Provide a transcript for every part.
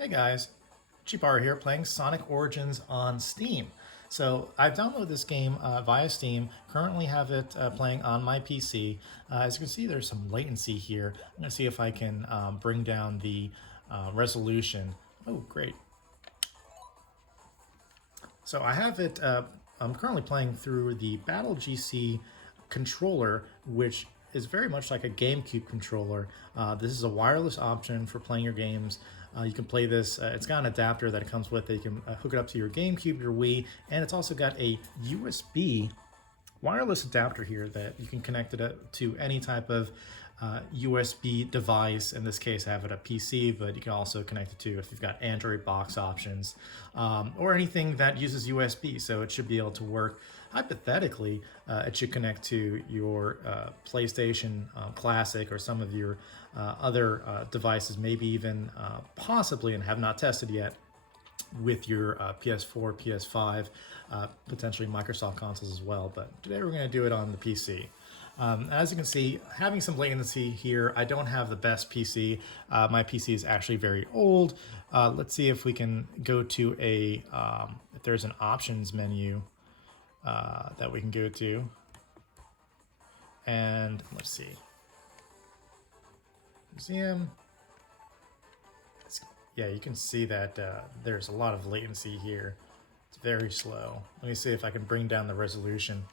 Hey guys, Cheapario here playing Sonic Origins on Steam. So I've downloaded this game via Steam, currently have it playing on my PC. As you can see, there's some latency here. I'm going to see if I can bring down the resolution. Oh, great. So I have it, I'm currently playing through the BattleGC controller, which is very much like a GameCube controller. This is a wireless option for playing your games. You can play this, it's got an adapter that it comes with. You can hook it up to your GameCube, your Wii, and it's also got a USB wireless adapter here that you can connect it to any type of USB device. In this case, I have it a PC, but you can also connect it to if you've got Android box options or anything that uses USB. So it should be able to work. Hypothetically, it should connect to your PlayStation Classic or some of your other devices, maybe even possibly, and have not tested yet, with your PS4, PS5, potentially Microsoft consoles as well. But today we're going to do it on the PC. As you can see, having some latency here. I don't have the best PC. My PC is actually very old. Let's see if we can go to a, if there's an options menu that we can go to. And let's see. Museum. Yeah, you can see that there's a lot of latency here. It's very slow. Let me see if I can bring down the resolution.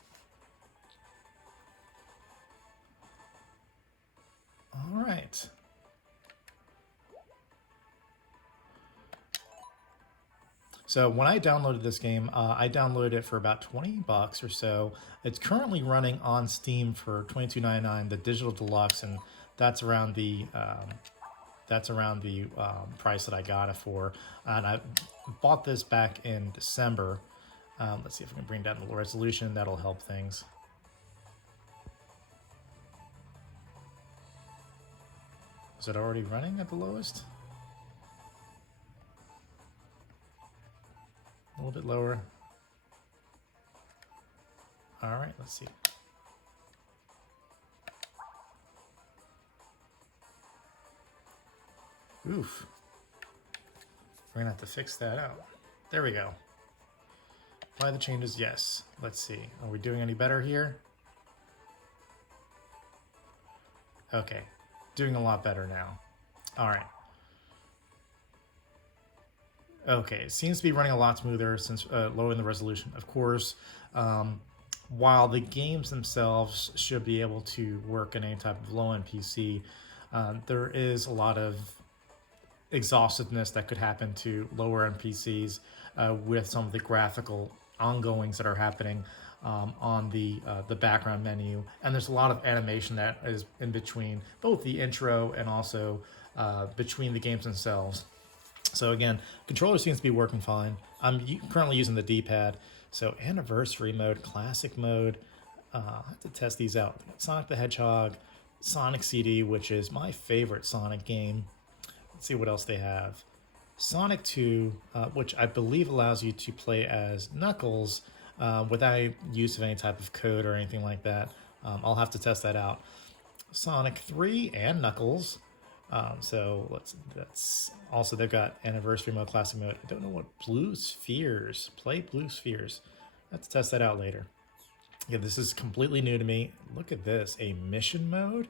All right. So when I downloaded this game, I downloaded it for about 20 bucks or so. It's currently running on Steam for $22.99, the digital deluxe, and that's around the price that I got it for. And I bought this back in December. Let's see if we can bring down the resolution. That'll help things. Is it already running at the lowest? A little bit lower. All right, let's see. Oof. We're gonna have to fix that out. There we go. Apply the changes, yes. Let's see, are we doing any better here? Okay, doing a lot better now. All right. Okay, it seems to be running a lot smoother since lowering the resolution. Of course, while the games themselves should be able to work in any type of low-end PC, there is a lot of exhaustiveness that could happen to lower-end PCs with some of the graphical ongoings that are happening on the background menu. And there's a lot of animation that is in between both the intro and also between the games themselves. So again, controller seems to be working fine. I'm currently using the D-pad. So anniversary mode, classic mode, I have to test these out. Sonic the Hedgehog, Sonic CD, which is my favorite Sonic game. Let's see what else they have. Sonic 2, which I believe allows you to play as Knuckles without use of any type of code or anything like that. I'll have to test that out. Sonic 3 and Knuckles. So that's also, they've got anniversary mode, classic mode. I don't know what Blue Spheres, play Blue Spheres. I have to test that out later. Yeah, this is completely new to me. Look at this, a mission mode.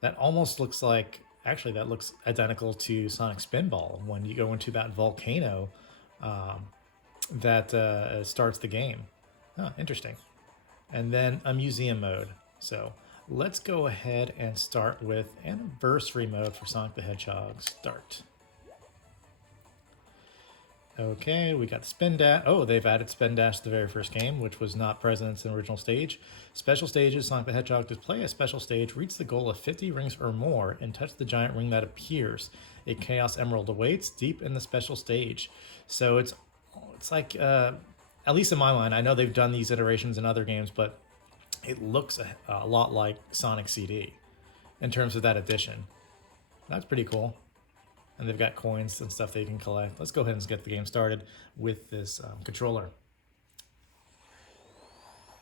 That almost looks like, actually that looks identical to Sonic Spinball when you go into that volcano that starts the game. Oh, interesting. And then a museum mode. So let's go ahead and start with anniversary mode for Sonic the Hedgehog. Start. Okay, we got spin dash. Oh, they've added spin dash to the very first game, which was not present in the original stage. Special stages, Sonic the Hedgehog to play a special stage, reach the goal of 50 rings or more, and touch the giant ring that appears. A Chaos Emerald awaits deep in the special stage. So it's like, at least in my mind, I know they've done these iterations in other games, but it looks a lot like Sonic CD in terms of that addition. That's pretty cool. And they've got coins and stuff that you can collect. Let's go ahead and get the game started with this controller.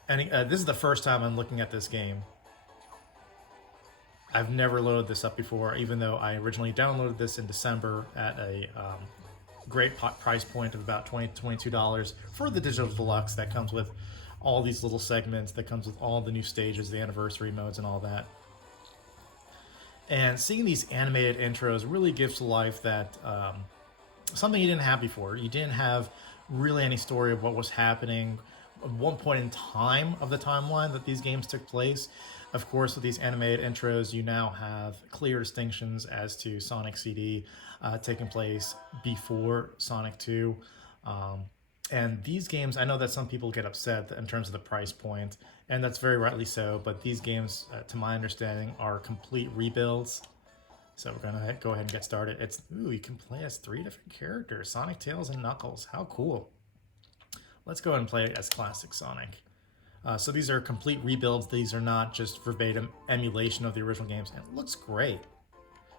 And this is the first time I'm looking at this game. I've never loaded this up before, even though I originally downloaded this in December at a great price point of about $20 to $22 for the digital deluxe that comes with all these little segments, that comes with all the new stages, the anniversary modes, and all that. And seeing these animated intros really gives to life that something you didn't have before. You didn't have really any story of what was happening at one point in time of the timeline that these games took place. Of course, with these animated intros, you now have clear distinctions as to Sonic CD taking place before Sonic 2. And these games, I know that some people get upset in terms of the price point, and that's very rightly so, but these games, to my understanding, are complete rebuilds. So we're gonna go ahead and get started. Ooh, you can play as 3 different characters, Sonic, Tails, and Knuckles. How cool. Let's go ahead and play it as classic Sonic. So these are complete rebuilds. These are not just verbatim emulation of the original games. And it looks great.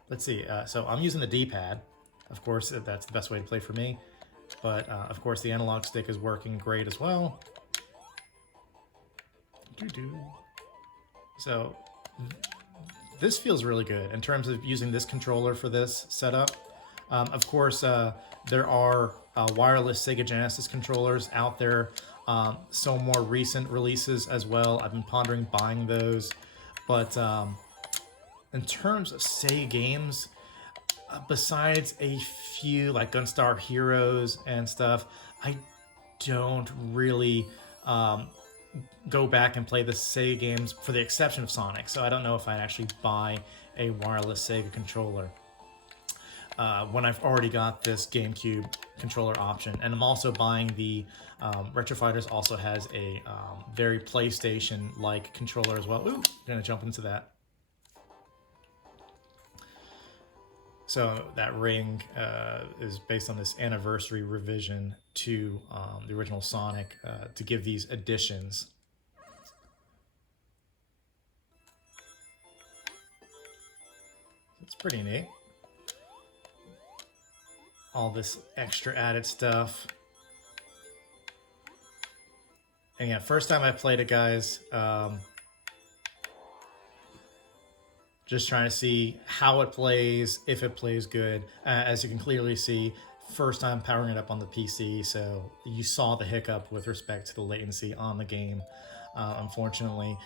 Let's see. So I'm using the D-pad. Of course, that's the best way to play for me. But of course, the analog stick is working great as well. So this feels really good in terms of using this controller for this setup. Of course, there are wireless Sega Genesis controllers out there. Some more recent releases as well. I've been pondering buying those. But in terms of Sega games, besides a few like Gunstar Heroes and stuff, I don't really go back and play the Sega games for the exception of Sonic. So I don't know if I'd actually buy a wireless Sega controller when I've already got this GameCube controller option. And I'm also buying the Retro Fighters also has a very PlayStation-like controller as well. Ooh, I'm gonna jump into that. So that ring is based on this anniversary revision to the original Sonic to give these additions. It's pretty neat. All this extra added stuff. And yeah, first time I played it, guys. Just trying to see how it plays, if it plays good. As you can clearly see, first time powering it up on the PC, so you saw the hiccup with respect to the latency on the game. Unfortunately,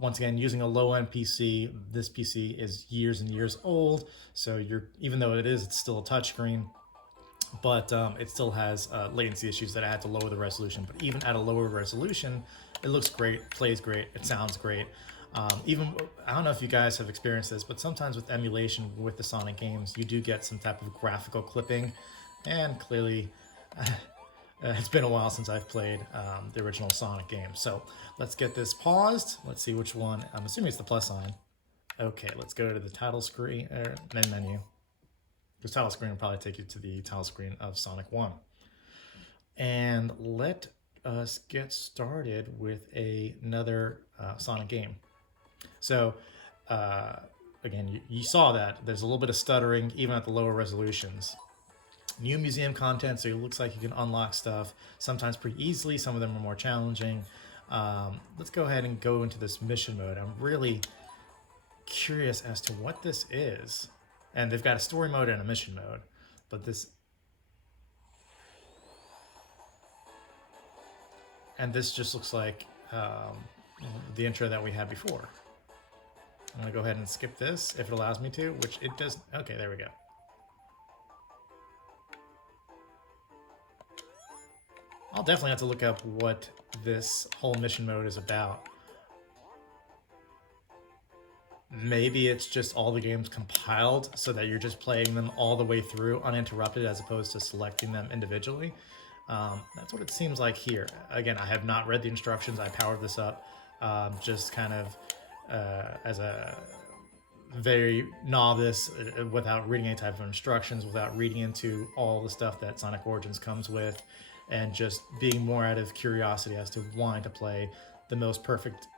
once again, using a low-end PC, this PC is years and years old, so even though it's still a touchscreen, but it still has latency issues that I had to lower the resolution. But even at a lower resolution, it looks great, plays great, it sounds great. Even, I don't know if you guys have experienced this, but sometimes with emulation with the Sonic games, you do get some type of graphical clipping, and clearly it's been a while since I've played the original Sonic game. So let's get this paused. Let's see which one. I'm assuming it's the plus sign. Okay, let's go to the title screen, main menu. This title screen will probably take you to the title screen of Sonic 1. And let us get started with another Sonic game. So, again, you saw that. There's a little bit of stuttering even at the lower resolutions. New museum content, so it looks like you can unlock stuff, sometimes pretty easily, some of them are more challenging. Let's go ahead and go into this mission mode. I'm really curious as to what this is. And they've got a story mode and a mission mode, but this just looks like the intro that we had before. I'm gonna go ahead and skip this if it allows me to, which it does. Okay, there we go. I'll definitely have to look up what this whole mission mode is about. Maybe it's just all the games compiled so that you're just playing them all the way through uninterrupted as opposed to selecting them individually. That's what it seems like here. Again, I have not read the instructions. I powered this up just kind of as a very novice without reading any type of instructions, without reading into all the stuff that Sonic Origins comes with, and just being more out of curiosity as to wanting to play the most perfect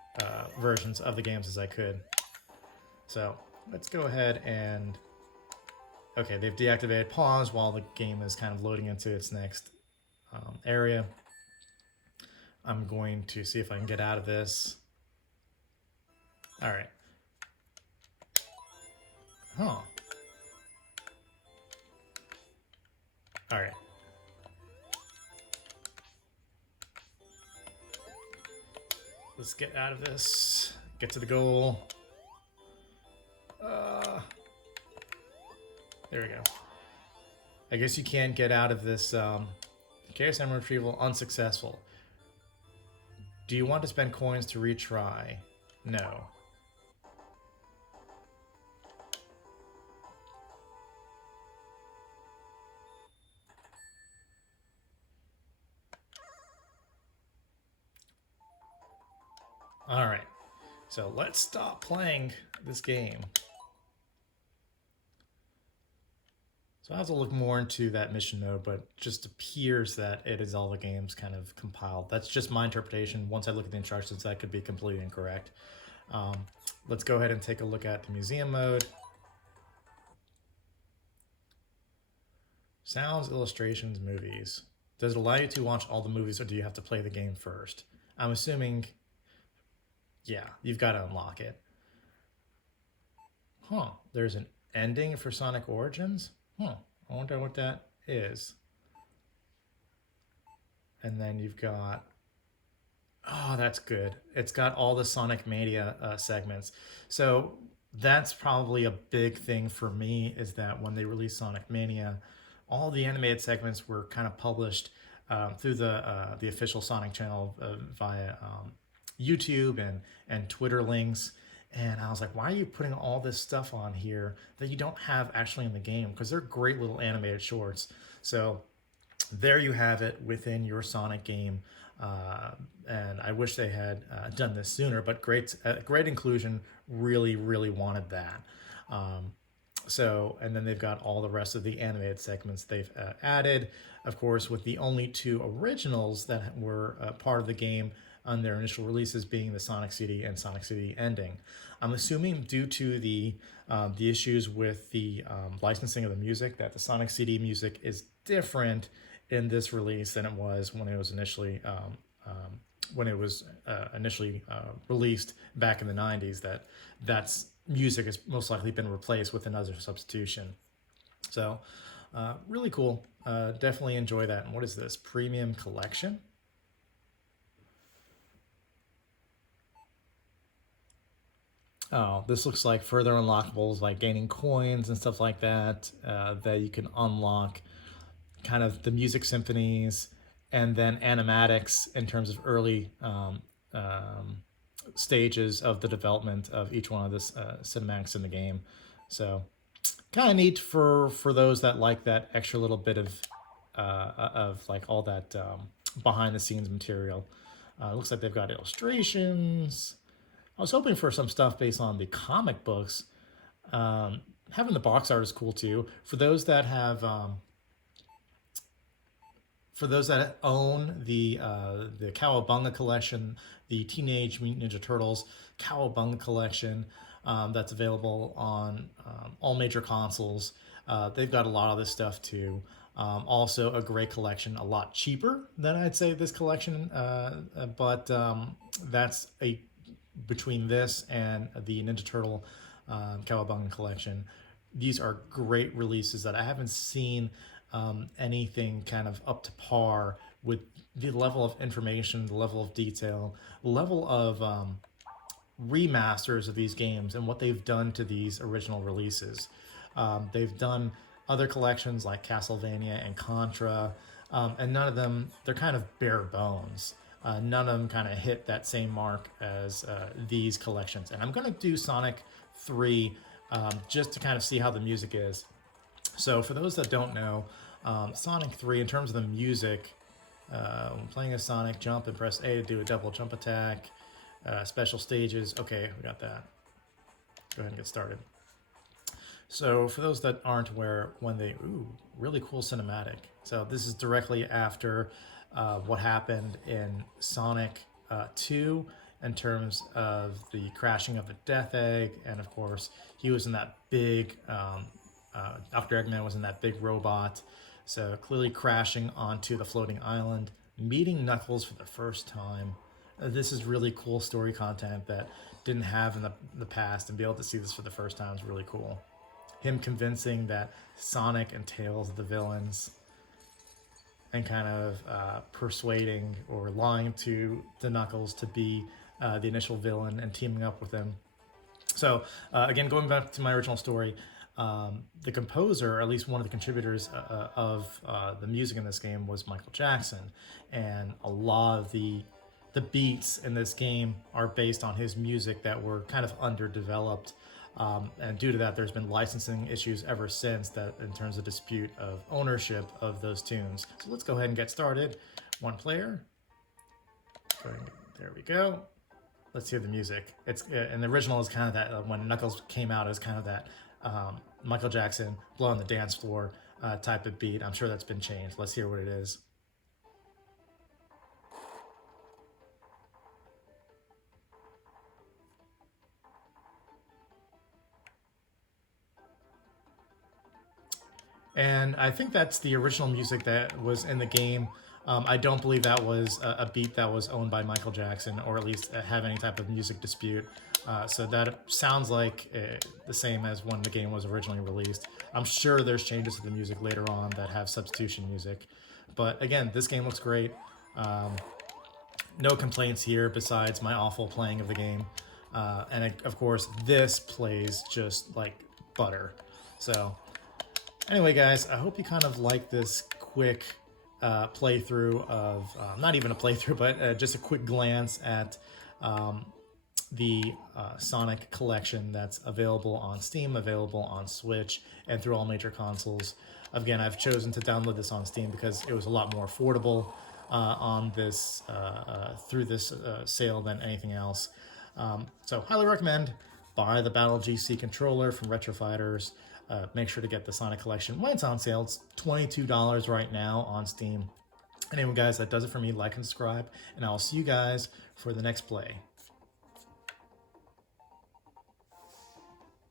versions of the games as I could. So let's go ahead and, okay, they've deactivated pause while the game is kind of loading into its next area. I'm going to see if I can get out of this. All right. Huh. Alright. Let's get out of this. Get to the goal. There we go. I guess you can't get out of this Chaos Emerald retrieval unsuccessful. Do you want to spend coins to retry? No. Alright. So let's stop playing this game. So I have to look more into that mission mode, but it just appears that it is all the games kind of compiled. That's just my interpretation. Once I look at the instructions, that could be completely incorrect. Let's go ahead and take a look at the museum mode. Sounds, illustrations, movies. Does it allow you to watch all the movies, or do you have to play the game first? I'm assuming, yeah, you've got to unlock it. Huh, there's an ending for Sonic Origins? Huh, I wonder what that is. And then you've got, oh, that's good. It's got all the Sonic Mania segments. So that's probably a big thing for me, is that when they released Sonic Mania, all the animated segments were kind of published through the official Sonic channel via YouTube and Twitter links. And I was like, why are you putting all this stuff on here that you don't have actually in the game? Because they're great little animated shorts. So there you have it within your Sonic game. And I wish they had done this sooner, but great inclusion. Really, really wanted that. And then they've got all the rest of the animated segments they've added, of course, with the only two originals that were part of the game on their initial releases being the Sonic CD and Sonic CD Ending. I'm assuming due to the issues with the licensing of the music, that the Sonic CD music is different in this release than it was when it was initially released back in the 90s. That's music has most likely been replaced with another substitution. So really cool. Definitely enjoy that. And what is this? Premium collection? Oh, this looks like further unlockables, like gaining coins and stuff like that, that you can unlock kind of the music symphonies, and then animatics in terms of early stages of the development of each one of the cinematics in the game. So kind of neat for those that like that extra little bit of like all that behind the scenes material. Looks like they've got illustrations. I was hoping for some stuff based on the comic books. Having the box art is cool too. For those that have, own the Cowabunga collection, the Teenage Mutant Ninja Turtles Cowabunga collection, that's available on all major consoles. They've got a lot of this stuff too. Also a great collection, a lot cheaper than I'd say this collection, but that's between this and the Ninja Turtle Cowabunga collection. These are great releases that I haven't seen anything kind of up to par with the level of information, the level of detail, level of remasters of these games and what they've done to these original releases. They've done other collections like Castlevania and Contra, and none of them, they're kind of bare bones. None of them kind of hit that same mark as these collections. And I'm going to do Sonic 3 just to kind of see how the music is. So for those that don't know, Sonic 3, in terms of the music, when playing as Sonic, jump and press A to do a double jump attack, special stages. Okay, we got that. Go ahead and get started. So for those that aren't aware, really cool cinematic. So this is directly after what happened in Sonic 2 in terms of the crashing of the Death Egg, and of course he was in that big Dr. Eggman was in that big robot, so clearly crashing onto the floating island, meeting Knuckles for the first time. This is really cool story content that didn't have in the past, and be able to see this for the first time is really cool. him convincing that Sonic and Tails are the villains, and kind of persuading or lying to Knuckles to be the initial villain and teaming up with him. So again, going back to my original story, the composer, or at least one of the contributors of the music in this game, was Michael Jackson, and a lot of the beats in this game are based on his music that were kind of underdeveloped. And due to that, there's been licensing issues ever since, that in terms of dispute of ownership of those tunes. So let's go ahead and get started. One player. There we go. Let's hear the music. It's and the original is kind of that when Knuckles came out, it was kind of that Michael Jackson blow on the dance floor type of beat. I'm sure that's been changed. Let's hear what it is. And I think that's the original music that was in the game. I don't believe that was a beat that was owned by Michael Jackson, or at least have any type of music dispute. So that sounds like the same as when the game was originally released. I'm sure there's changes to the music later on that have substitution music. But again, this game looks great. No complaints here besides my awful playing of the game. And of course, this plays just like butter. So anyway, guys, I hope you kind of like this quick playthrough of, not even a playthrough, but just a quick glance at the Sonic collection that's available on Steam, available on Switch, and through all major consoles. Again, I've chosen to download this on Steam because it was a lot more affordable on this through this sale than anything else. So highly recommend. Buy the BattleGC controller from Retro Fighters. Make sure to get the Sonic collection when it's on sale. It's $22 right now on Steam. Anyway, guys, that does it for me. Like and subscribe, and I'll see you guys for the next play.